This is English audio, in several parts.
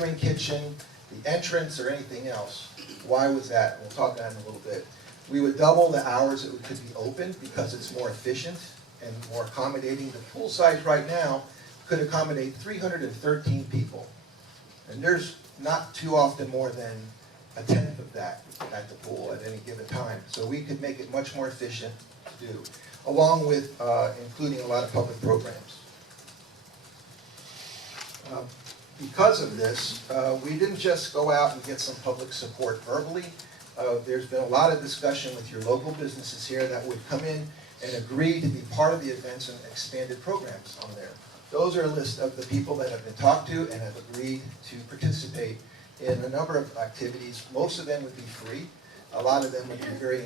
catering kitchen, the entrance, or anything else. Why was that? We'll talk about that in a little bit. We would double the hours it could be open because it's more efficient and more accommodating. The pool size right now could accommodate 313 people. And there's not too often more than a tenth of that at the pool at any given time. So we could make it much more efficient to do, along with including a lot of public programs. Because of this, we didn't just go out and get some public support verbally. There's been a lot of discussion with your local businesses here that would come in and agree to be part of the events and expanded programs on there. Those are a list of the people that have been talked to and have agreed to participate in a number of activities. Most of them would be free. A lot of them would be very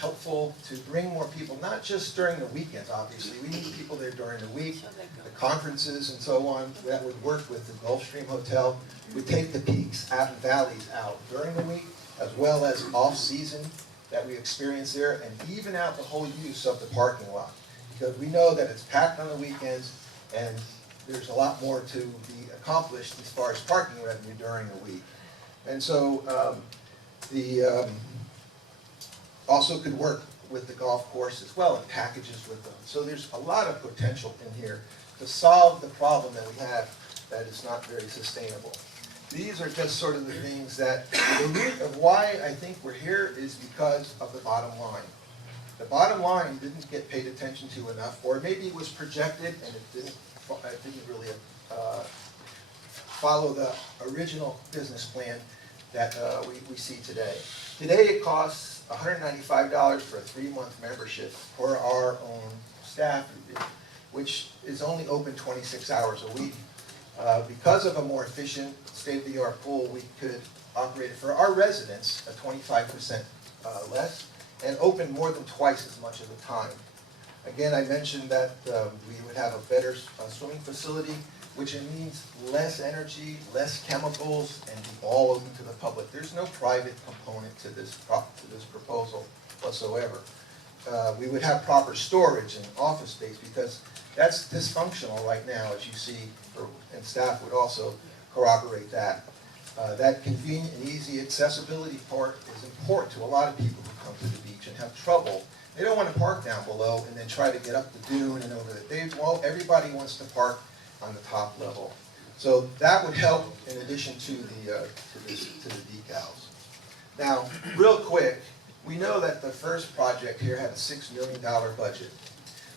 helpful to bring more people, not just during the weekends, obviously. We need people there during the week, the conferences and so on. That would work with the Gulfstream Hotel. We'd take the peaks and valleys out during the week, as well as off-season that we experience there, and even out the whole use of the parking lot. Because we know that it's packed on the weekends, and there's a lot more to be accomplished as far as parking revenue during the week. And so also could work with the golf course as well, and packages with them. So there's a lot of potential in here to solve the problem that we have that is not very sustainable. These are just sort of the things that, the root of why I think we're here is because of the bottom line. The bottom line didn't get paid attention to enough, or maybe it was projected and it didn't really follow the original business plan that we see today. Today it costs $195 for a 3-month membership for our own staff, which is only open 26 hours a week. Because of a more efficient, state-of-the-art pool, we could operate it for our residents at 25% less and open more than twice as much of the time. Again, I mentioned that we would have a better swimming facility, which means less energy, less chemicals, and be all open to the public. There's no private component to this proposal whatsoever. We would have proper storage and office space because that's dysfunctional right now, as you see, and staff would also corroborate that. That convenient and easy accessibility part is important to a lot of people who come to the beach and have trouble. They don't want to park down below and then try to get up the dune and over the. Well, everybody wants to park on the top level. So that would help in addition to the decals. Now, real quick, we know that the first project here had a $6 million budget.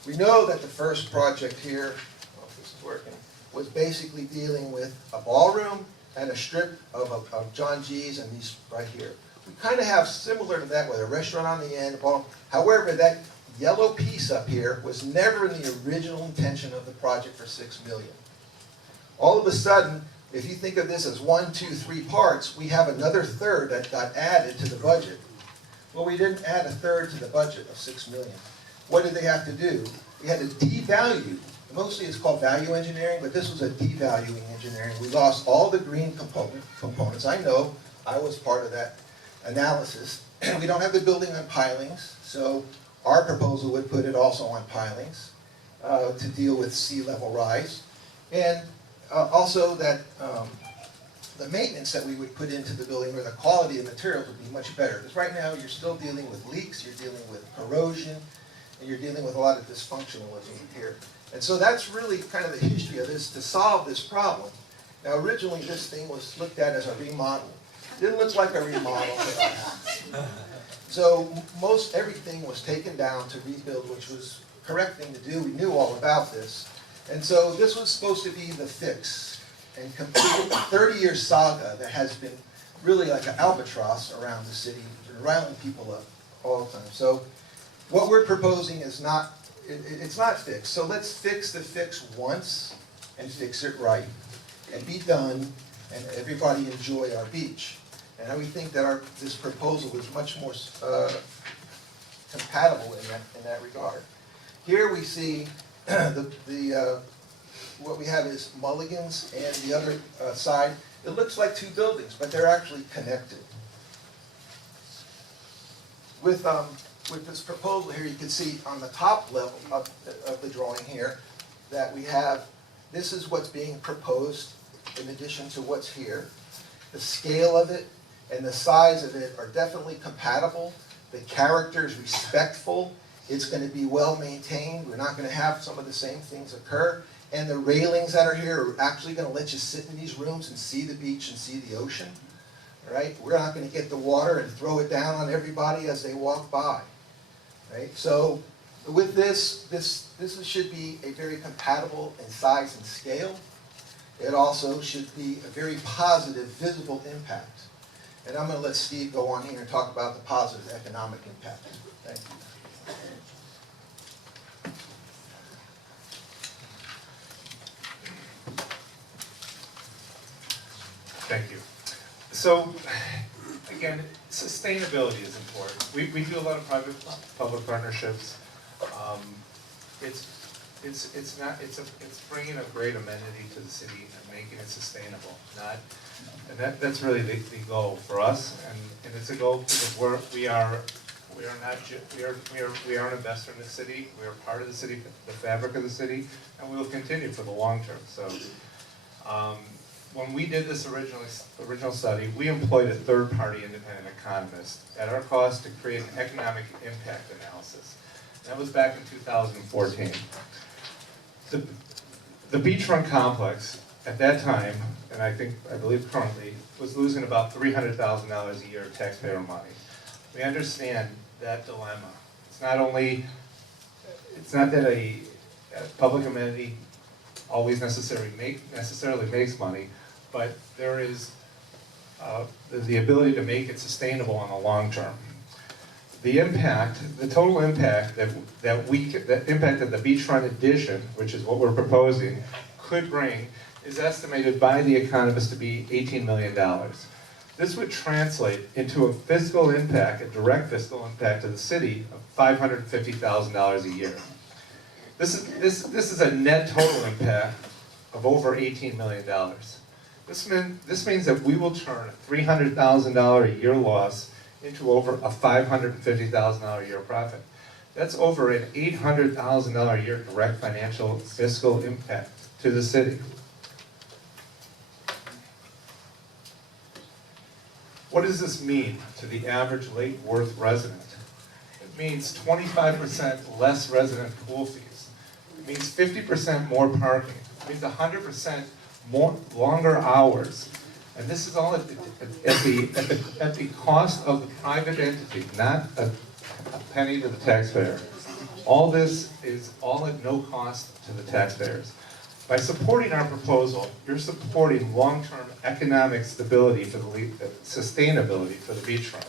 We know that the first project here, I don't know if this is working, was basically dealing with a ballroom and a strip of John G's and these right here. We kind of have similar to that with a restaurant on the end. However, that yellow piece up here was never in the original intention of the project for $6 million. All of a sudden, if you think of this as 1, 2, 3 parts, we have another third that got added to the budget. Well, we didn't add a third to the budget of $6 million. What did they have to do? We had to devalue. Mostly it's called value engineering, but this was a devaluing engineering. We lost all the green components. I know, I was part of that analysis. We don't have the building on pilings, so our proposal would put it also on pilings to deal with sea level rise. And also that the maintenance that we would put into the building, or the quality of materials, would be much better. Because right now you're still dealing with leaks, you're dealing with corrosion, and you're dealing with a lot of dysfunctionalism here. And so that's really kind of the history of this to solve this problem. Now originally this thing was looked at as a remodel. It didn't look like a remodel to us. So most everything was taken down to rebuild, which was the correct thing to do. We knew all about this. And so this was supposed to be the fix and complete a 30-year saga that has been really like an albatross around the city, riling people up all the time. So what we're proposing is not, it's not fixed. So let's fix the fix once and fix it right and be done and everybody enjoy our beach. And we think that this proposal is much more compatible in that regard. Here we see what we have is mulligans, and the other side, it looks like 2 buildings, but they're actually connected. With this proposal here, you can see on the top level of the drawing here that we have, this is what's being proposed in addition to what's here. The scale of it and the size of it are definitely compatible. The character is respectful. It's going to be well maintained. We're not going to have some of the same things occur. And the railings that are here are actually going to let you sit in these rooms and see the beach and see the ocean. Right? We're not going to get the water and throw it down on everybody as they walk by. Right? So with this should be a very compatible in size and scale. It also should be a very positive, visible impact. And I'm going to let Steve go on here and talk about the positive economic impact. Thank you. Thank you. So, again, sustainability is important. We do a lot of private-public partnerships. It's bringing a great amenity to the city and making it sustainable. That's really the goal for us, and it's a goal because we are an investor in the city. We are part of the city, the fabric of the city, and we will continue for the long term. So. When we did this original study, we employed a third-party independent economist at our cost to create an economic impact analysis. That was back in 2014. The beachfront complex at that time, and I believe currently, was losing about $300,000 a year of taxpayer money. We understand that dilemma. It's not that a public amenity always necessarily makes money, but there is the ability to make it sustainable on the long term. The total impact that the beachfront addition, which is what we're proposing, could bring is estimated by the economists to be $18 million. This would translate into a fiscal impact, a direct fiscal impact to the city of $550,000 a year. This is a net total impact of over $18 million. This means that we will turn a $300,000 a year loss into over a $550,000 a year profit. That's over an $800,000 a year direct financial fiscal impact to the city. What does this mean to the average Lake Worth resident? It means 25% less resident pool fees. It means 50% more parking. It means 100% more longer hours. And this is all at the cost of the private entity, not a penny to the taxpayer. All this is all at no cost to the taxpayers. By supporting our proposal, you're supporting long-term economic stability for sustainability for the beachfront.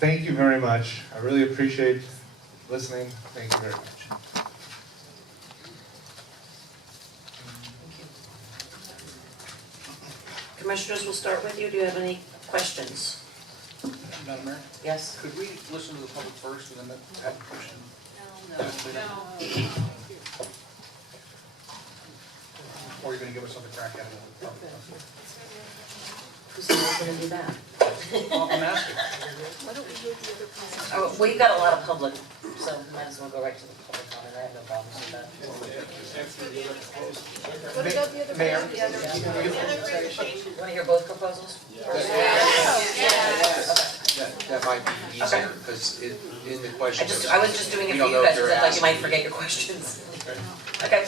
Thank you very much. I really appreciate listening. Thank you very much. Commissioners, we'll start with you. Do you have any questions? Madam Mayor, Yes? could we listen to the public first and then have a question? No. Or are you going to give us something crack at it? Who's going to do that? Well, I'm asking. Oh, well, you've got a lot of public, so might as well go right to the public comment. I have no problems with that. What about the other Mayor, You want to hear both proposals? That might be easier, because in the question. I was just doing it we for don't you know if guys, they're because I thought you might asking. forget your questions. Okay.